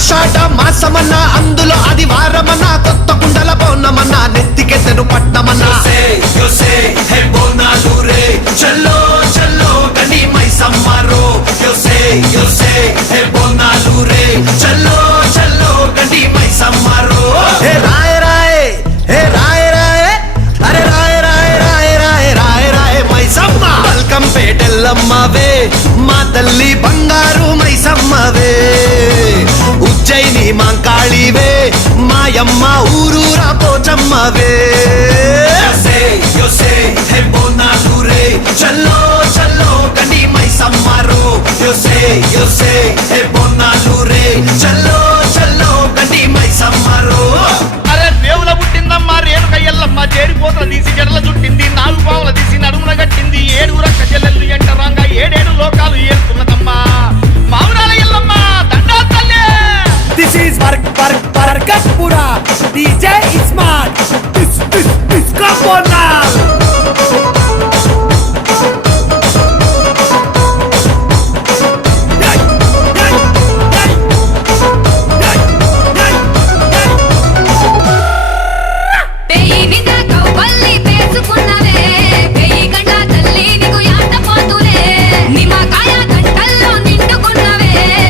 ఆషాఢ మాసమన్నా అందులో అది వారమన్నా కొత్త కుండల పౌర్ణమన్నా నెత్తికెత్తెను పట్టమన్నా చల్లో చల్లో గని మైసమ్మరో బోనాలు రే చల్లో చల్లో గని మైసమ్మరో హే రాయ రాయ హే రాయ రాయ అరే రాయ రాయ రాయ రాయ రాయ రాయ మైసమ్మ పల్కం పేటెల్లమ్మవే మా తల్లి బంగారు మైసమ్మవే ఉజ్జయిని మాంకాళివే మాయమ్మ ఊరూరా పోచమ్మవే చల్లో చల్లో గని మైసమ్మరో బోనాలు రే చల్లో చల్లో గని మైసమ్మరో అరే దేవుల పుట్టిందమ్మా రేణుక ఎల్లమ్మ చేరిపోతల తీసి జడల చుట్టింది 4 పావుల తీసి నడుమున కట్టింది 7 రక్క చెల్లెళ్ళు ఎంటరాంగా 7 లోకాలు ఏలుతున్నదమ్మా మావురాల ఎల్లమ్మ దండా తల్లే. This is Bargatpura. DJ is smart. This come on now.